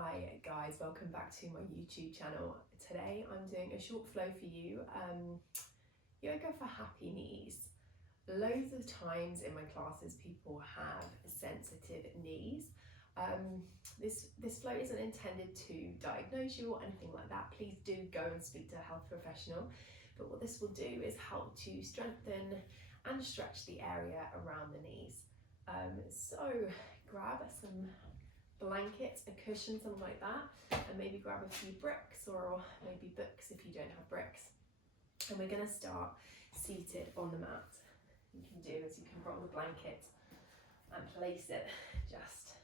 Hi guys, welcome back to my YouTube channel. Today I'm doing a short flow for you, yoga for happy knees. Loads of times in my classes people have sensitive knees. This flow isn't intended to diagnose you or anything like that. Please do go and speak to a health professional. But what this will do is help to strengthen and stretch the area around the knees. So grab some blankets, a cushion, something like that, and maybe grab a few bricks or maybe books if you don't have bricks. And we're going to start seated on the mat. You can do is you can roll the blanket and place it just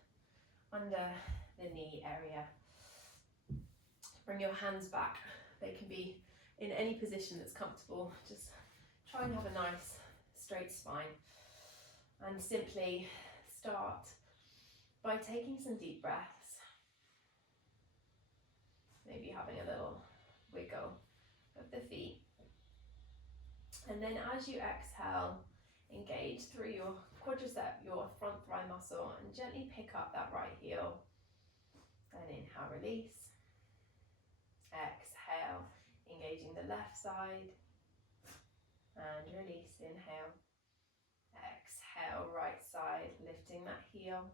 under the knee area. Bring your hands back. They can be in any position that's comfortable. Just try and have a nice straight spine and simply start by taking some deep breaths, maybe having a little wiggle of the feet. And then as you exhale, engage through your quadricep, your front thigh muscle, and gently pick up that right heel. Then inhale, release. Exhale, engaging the left side. And release, inhale. Exhale, right side, lifting that heel.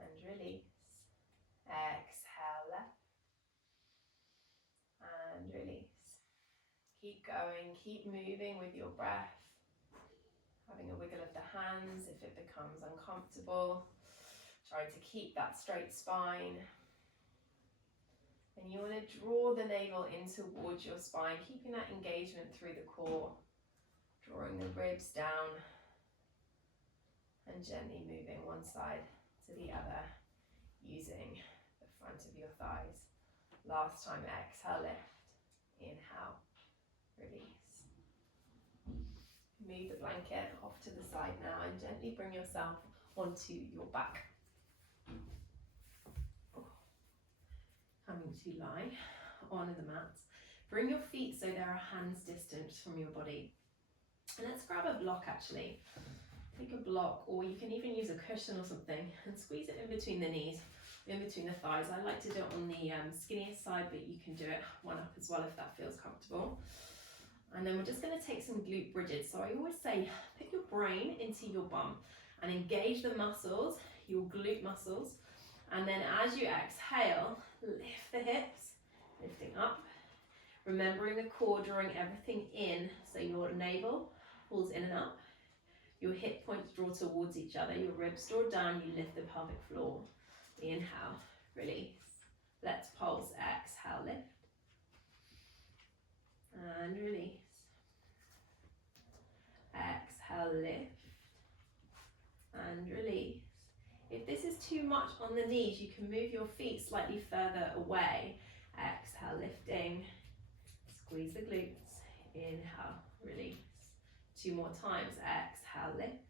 And release. Exhale, left. And release. Keep going, keep moving with your breath. Having a wiggle of the hands if it becomes uncomfortable. Try to keep that straight spine. And you want to draw the navel in towards your spine, keeping that engagement through the core. Drawing the ribs down. And gently moving one side to the other, using the front of your thighs. Last time, exhale, lift. Inhale, release. Move the blanket off to the side now and gently bring yourself onto your back. Coming to lie on the mat. Bring your feet so they're a hand's distance from your body. And let's grab a block actually. Take a block, or you can even use a cushion or something and squeeze it in between the knees, in between the thighs. I like to do it on the skinniest side, but you can do it one up as well if that feels comfortable. And then we're just going to take some glute bridges. So I always say, put your brain into your bum and engage the muscles, your glute muscles. And then as you exhale, lift the hips, lifting up, remembering the core, drawing everything in. So your navel pulls in and up. Your hip points draw towards each other, your ribs draw down, you lift the pelvic floor. Inhale, release. Let's pulse, exhale, lift. And release. Exhale, lift. And release. If this is too much on the knees, you can move your feet slightly further away. Exhale, lifting. Squeeze the glutes. Inhale, release. 2 more times. Exhale, lift.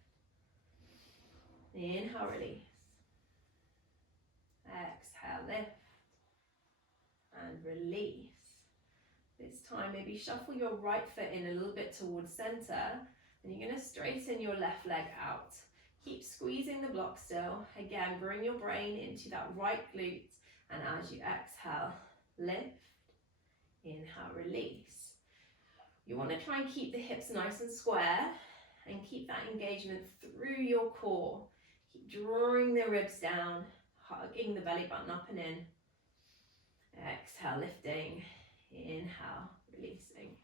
Inhale, release. Exhale, lift. And release. This time, maybe shuffle your right foot in a little bit towards center. And you're going to straighten your left leg out. Keep squeezing the block still. Again, bring your brain into that right glute. And as you exhale, lift. Inhale, release. You want to try and keep the hips nice and square and keep that engagement through your core. Keep drawing the ribs down, hugging the belly button up and in. Exhale, lifting. Inhale, releasing.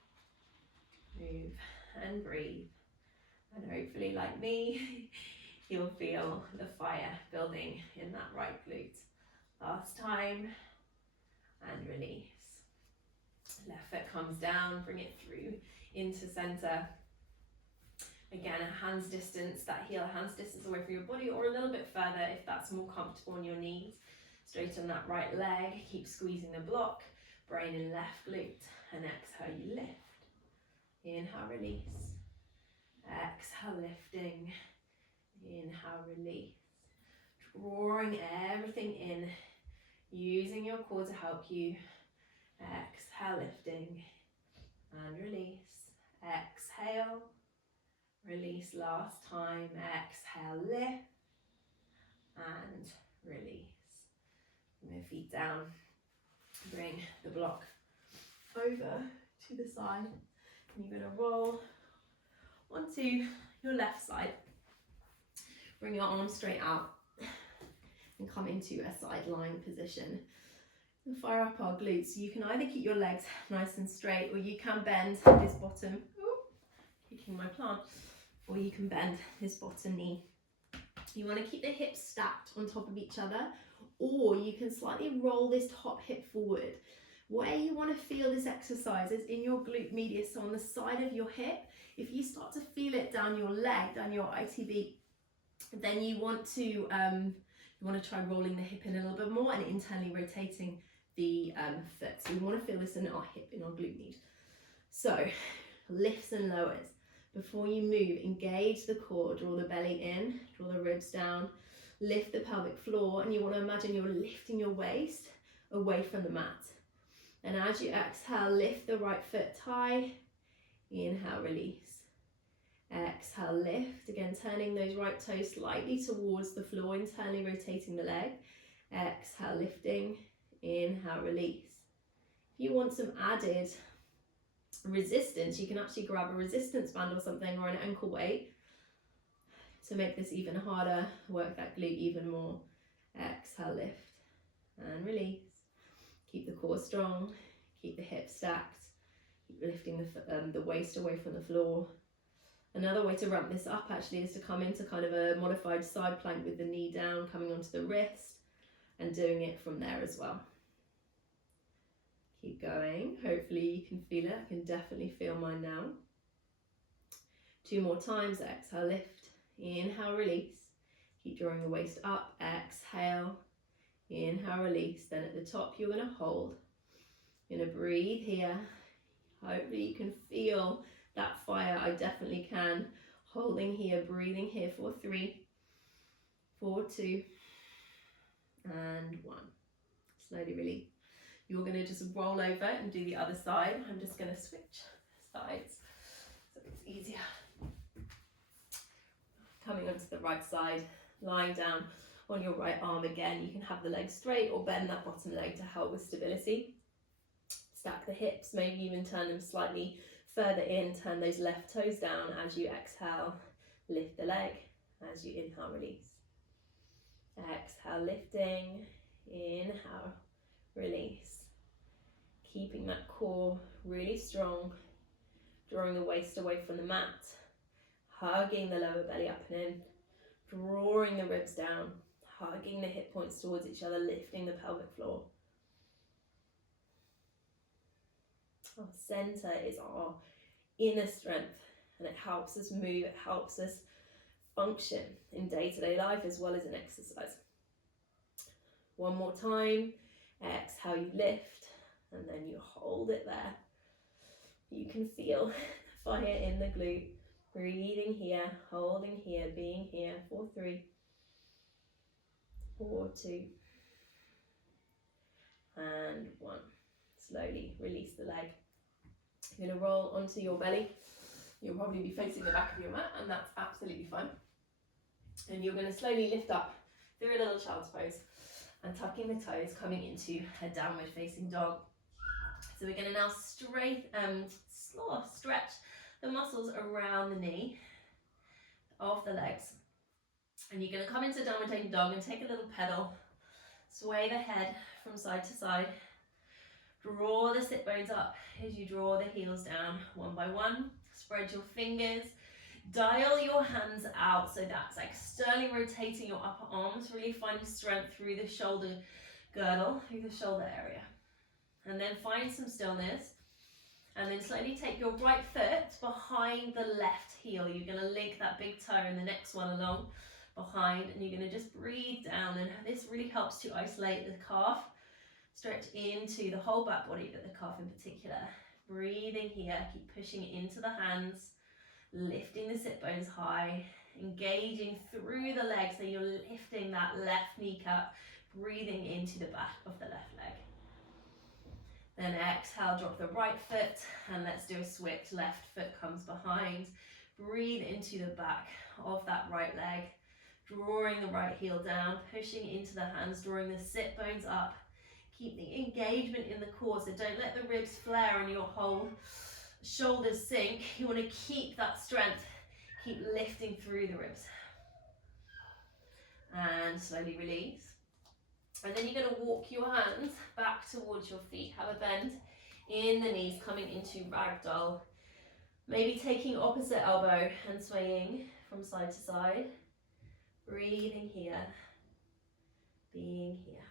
Move and breathe. And hopefully, like me, you'll feel the fire building in that right glute. Last time. And release. Left foot comes down, bring it through into center. Again, a hand's distance, that heel, a hand's distance away from your body, or a little bit further if that's more comfortable on your knees. Straighten that right leg, keep squeezing the block, brain in left glute, and exhale, you lift. Inhale, release. Exhale, lifting. Inhale, release. Drawing everything in, using your core to help you. Exhale, lifting, and release. Exhale, release last time. Exhale, lift, and release. Bring the feet down. Bring the block over to the side. And you're going to roll onto your left side. Bring your arms straight out and come into a side lying position. And fire up our glutes. You can either keep your legs nice and straight, or you can bend this bottom, kicking my plant, or you can bend this bottom knee. You want to keep the hips stacked on top of each other, or you can slightly roll this top hip forward. Where you want to feel this exercise is in your glute medius, so on the side of your hip. If you start to feel it down your leg, down your ITB, then you want to try rolling the hip in a little bit more and internally rotating the foot. So we want to feel this in our hip, in our glute med. So lifts and lowers. Before you move, engage the core, draw the belly in, draw the ribs down, lift the pelvic floor, and you want to imagine you're lifting your waist away from the mat. And as you exhale, lift the right foot high, inhale, release. Exhale, lift, again turning those right toes slightly towards the floor, internally rotating the leg. Exhale, lifting, inhale, release. If you want some added resistance, you can actually grab a resistance band or something, or an ankle weight to make this even harder, work that glute even more. Exhale, lift and release. Keep the core strong, keep the hips stacked, keep lifting the waist away from the floor. Another way to ramp this up actually is to come into kind of a modified side plank with the knee down, coming onto the wrist, and doing it from there as well. Keep going. Hopefully you can feel it. I can definitely feel mine now. 2 more times. Exhale, lift. Inhale, release. Keep drawing the waist up. Exhale. Inhale, release. Then at the top you're going to hold. You're going to breathe here. Hopefully you can feel that fire. I definitely can. Holding here, breathing here for 3, 4, 2, and 1. Slowly release. You're going to just roll over and do the other side. I'm just going to switch sides so it's easier. Coming onto the right side, lying down on your right arm again. You can have the leg straight or bend that bottom leg to help with stability. Stack the hips, maybe even turn them slightly further in. Turn those left toes down as you exhale. Lift the leg as you inhale, release. Exhale, lifting. Inhale, release. Keeping that core really strong, drawing the waist away from the mat, hugging the lower belly up and in, drawing the ribs down, hugging the hip points towards each other, lifting the pelvic floor. Our center is our inner strength, and it helps us move, it helps us function in day-to-day life as well as in exercise. 1 more time. Exhale, you lift. And then you hold it there. You can feel fire in the glute. Breathing here, holding here, being here for 3, 4, 2, and 1. Slowly release the leg. You're going to roll onto your belly. You'll probably be facing the back of your mat, and that's absolutely fine. And you're going to slowly lift up through a little child's pose and tucking the toes, coming into a downward facing dog. So we're going to now stretch the muscles around the knee of the legs. And you're going to come into downward facing dog and take a little pedal. Sway the head from side to side. Draw the sit bones up as you draw the heels down 1 by 1. Spread your fingers. Dial your hands out, so that's externally rotating your upper arms, really finding strength through the shoulder girdle, through the shoulder area. And then find some stillness, and then slowly take your right foot behind the left heel. You're going to link that big toe and the next one along behind, and you're going to just breathe down, and this really helps to isolate the calf, stretch into the whole back body, but the calf in particular. Breathing here, keep pushing it into the hands, lifting the sit bones high, engaging through the legs, so you're lifting that left kneecap, breathing into the back of the left leg. Then exhale, drop the right foot, and let's do a switch. Left foot comes behind. Breathe into the back of that right leg. drawing the right heel down, pushing into the hands, drawing the sit bones up. Keep the engagement in the core, so don't let the ribs flare and your whole shoulders sink. You want to keep that strength, keep lifting through the ribs. And slowly release. And then you're going to walk your hands back towards your feet. Have a bend in the knees, coming into ragdoll. Maybe taking opposite elbow and swaying from side to side. Breathing here, being here.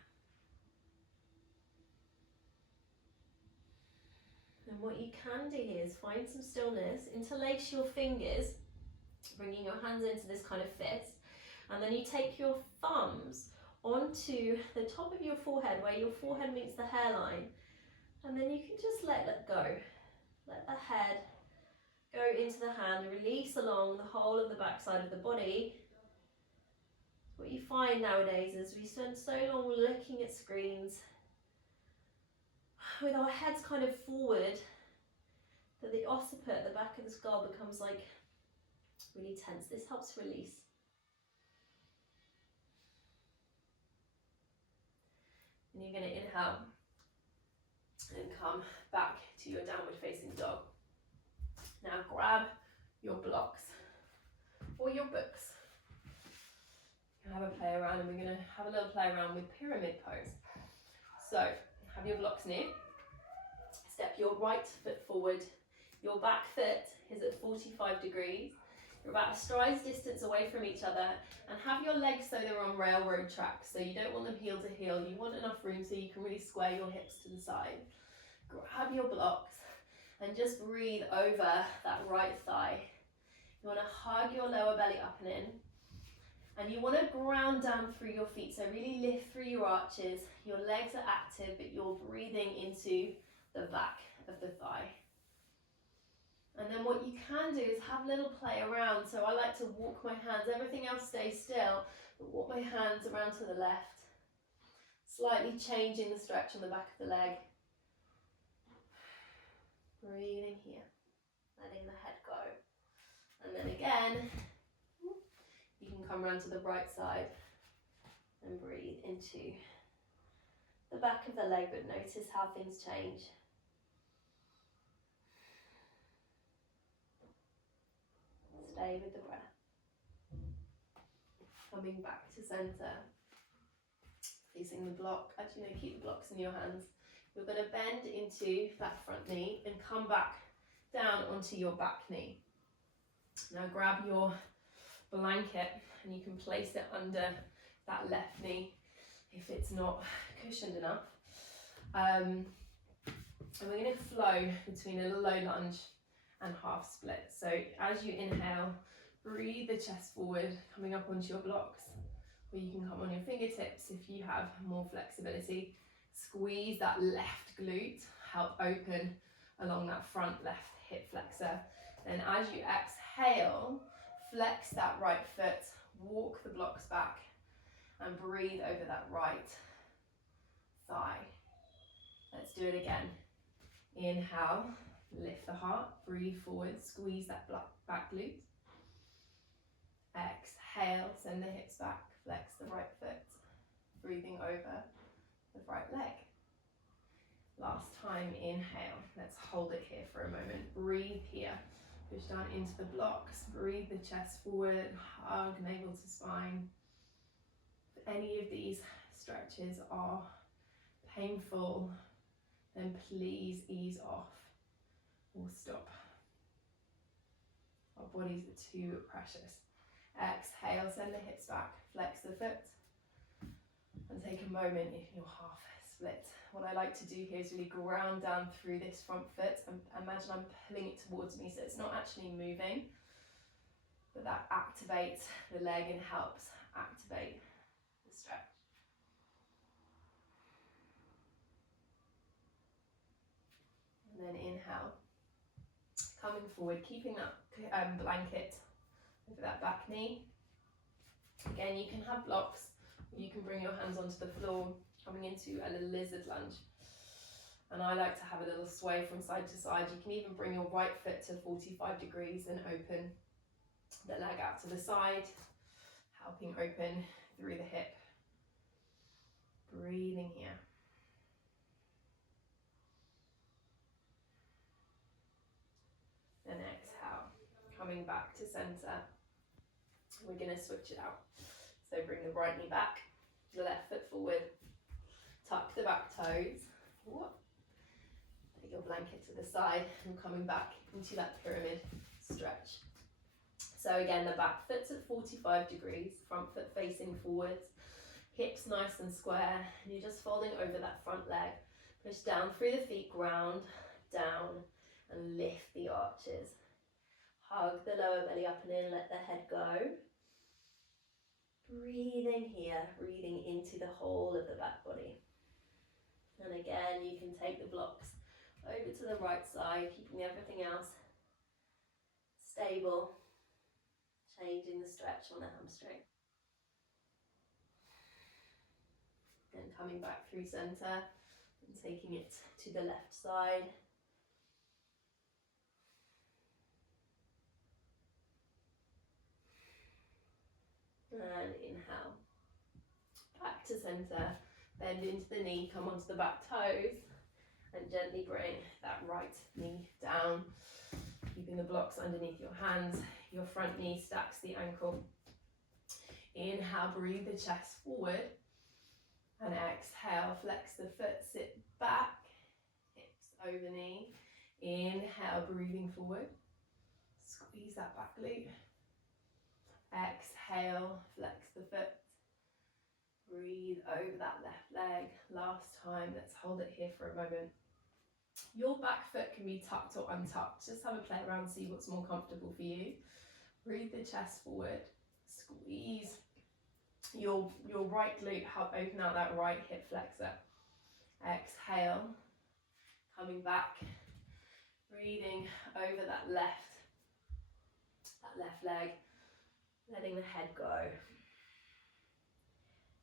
And what you can do here is find some stillness, interlace your fingers, bringing your hands into this kind of fist, and then you take your thumbs onto the top of your forehead, where your forehead meets the hairline, and then you can just let that go. Let the head go into the hand, release along the whole of the back side of the body. What you find nowadays is we spend so long looking at screens with our heads kind of forward that the occiput, the back of the skull, becomes like really tense. This helps release. And you're going to inhale and come back to your downward facing dog. Now grab your blocks or your books. Have a play around, and we're going to have a little play around with pyramid pose. So have your blocks near. Step your right foot forward. Your back foot is at 45 degrees. You're about a stride's distance away from each other, and have your legs so they're on railroad tracks. So you don't want them heel to heel. You want enough room so you can really square your hips to the side. Grab your blocks and just breathe over that right thigh. You want to hug your lower belly up and in. And you want to ground down through your feet, so really lift through your arches. Your legs are active, but you're breathing into the back of the thigh. And then what you can do is have a little play around. So I like to walk my hands, everything else stays still, but walk my hands around to the left, slightly changing the stretch on the back of the leg. Breathing here, letting the head go. And then again, you can come around to the right side and breathe into the back of the leg, but notice how things change. Stay with the breath. Coming back to center. Facing the block. Actually, no, keep the blocks in your hands. You're going to bend into that front knee and come back down onto your back knee. Now grab your blanket and you can place it under that left knee if it's not cushioned enough. And we're going to flow between a low lunge and half split. So as you inhale, breathe the chest forward, coming up onto your blocks, or you can come on your fingertips if you have more flexibility. Squeeze that left glute, help open along that front left hip flexor. Then as you exhale, flex that right foot, walk the blocks back, and breathe over that right thigh. Let's do it again. Inhale, lift the heart, breathe forward, squeeze that back glute. Exhale, send the hips back, flex the right foot, breathing over the right leg. Last time, inhale. Let's hold it here for a moment. Breathe here. Push down into the blocks, breathe the chest forward, hug navel to spine. If any of these stretches are painful, then please ease off or stop. Our bodies are too precious. Exhale, send the hips back, flex the foot, and take a moment if you're half split. What I like to do here is really ground down through this front foot and imagine I'm pulling it towards me, so it's not actually moving, but that activates the leg and helps activate the stretch. And then inhale, coming forward, keeping that blanket over that back knee. Again, you can have blocks, or you can bring your hands onto the floor, coming into a little lizard lunge. And I like to have a little sway from side to side. You can even bring your right foot to 45 degrees and open the leg out to the side. helping open through the hip. Breathing here. And exhale, coming back to center. We're going to switch it out. So bring the right knee back, the left foot forward, tuck the back toes. Take your blanket to the side and coming back into that pyramid stretch. So again, the back foot's at 45 degrees, front foot facing forwards, hips nice and square, and you're just folding over that front leg. Push down through the feet, ground, down, and lift the arches. Hug the lower belly up and in, let the head go. Breathing here, breathing into the whole of the back body. And again, you can take the blocks over to the right side, keeping everything else stable, changing the stretch on the hamstring. And coming back through center and taking it to the left side. And inhale, back to center, bend into the knee, come onto the back toes, and gently bring that right knee down, keeping the blocks underneath your hands. Your front knee stacks the ankle. Inhale, breathe the chest forward, and exhale, flex the foot, sit back, hips over knee. Inhale, breathing forward, squeeze that back glute. Exhale, flex the foot. Breathe over that left leg. Last time, let's hold it here for a moment. Your back foot can be tucked or untucked. Just have a play around, see what's more comfortable for you. Breathe the chest forward. Squeeze your right glute, help open out that right hip flexor. Exhale, coming back, breathing over that left leg. Letting the head go.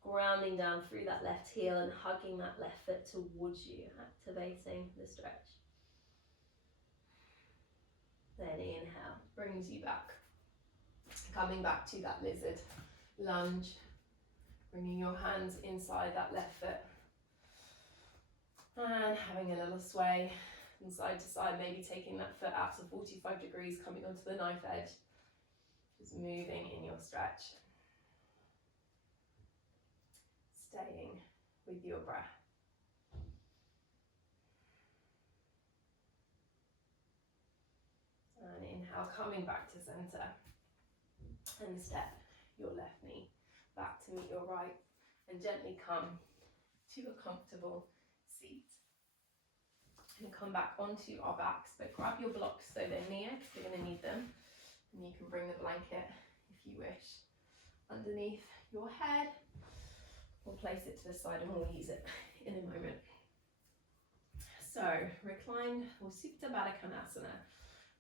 Grounding down through that left heel and hugging that left foot towards you, activating the stretch. Then inhale, brings you back. Coming back to that lizard lunge. Bringing your hands inside that left foot. And having a little sway from side to side, maybe taking that foot out to 45 degrees, coming onto the knife edge. Just moving in your stretch. Staying with your breath. And inhale, coming back to center. And step your left knee back to meet your right. And gently come to a comfortable seat. And come back onto our backs, but grab your blocks so they're near, because you're going to need them. And you can bring the blanket, if you wish, underneath your head. We'll place it to the side and we'll use it in a moment. So, reclined or Supta Baddha Konasana.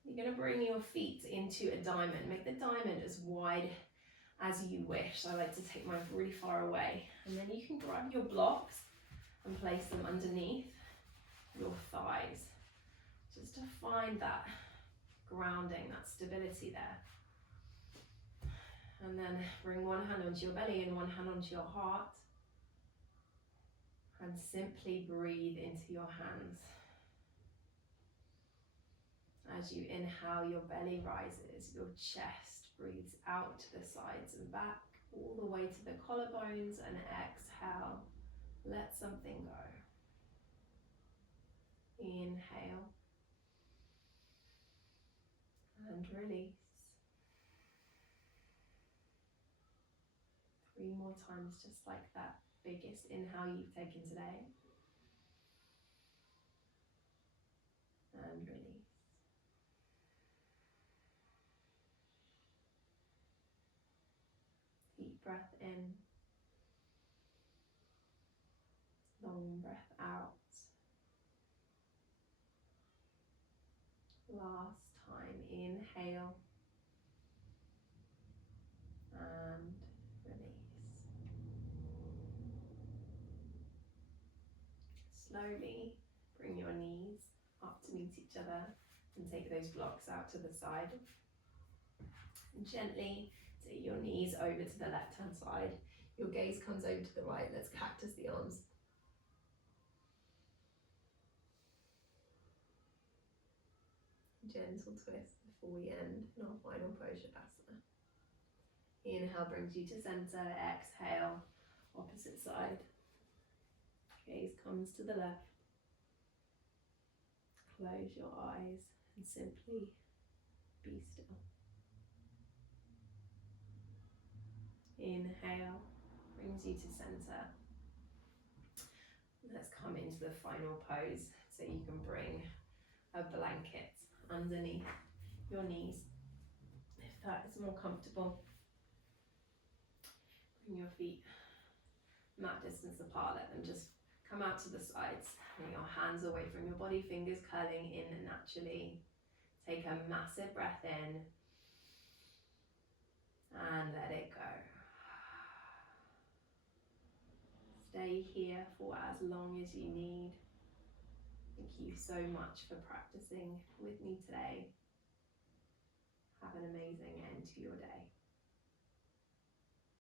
You're going to bring your feet into a diamond. Make the diamond as wide as you wish. I like to take mine really far away. And then you can grab your blocks and place them underneath your thighs. Just to find that grounding, that stability there. And then bring one hand onto your belly and one hand onto your heart. And simply breathe into your hands. As you inhale, your belly rises, your chest breathes out to the sides and back, all the way to the collarbones, and exhale, let something go. Inhale. And release. 3 more times, just like that biggest inhale you've taken today. And release. Deep breath in. Long breath out. Last time, inhale. And release. Slowly bring your knees up to meet each other and take those blocks out to the side. And gently Take your knees over to the left hand side. Your gaze comes over to the right. Let's cactus the arms. Gentle twist before we end in our final pose, shavasana. Inhale brings you to center. Exhale, opposite side. Gaze comes to the left. Close your eyes and simply be still. Inhale brings you to center. Let's come into the final pose, so you can bring a blanket underneath your knees if that is more comfortable. Bring your feet mat distance apart, let them just come out to the sides. Bring your hands away from your body, fingers curling in naturally. Take a massive breath in and let it go. Stay here for as long as you need. Thank you so much for practicing with me today. Have an amazing end to your day.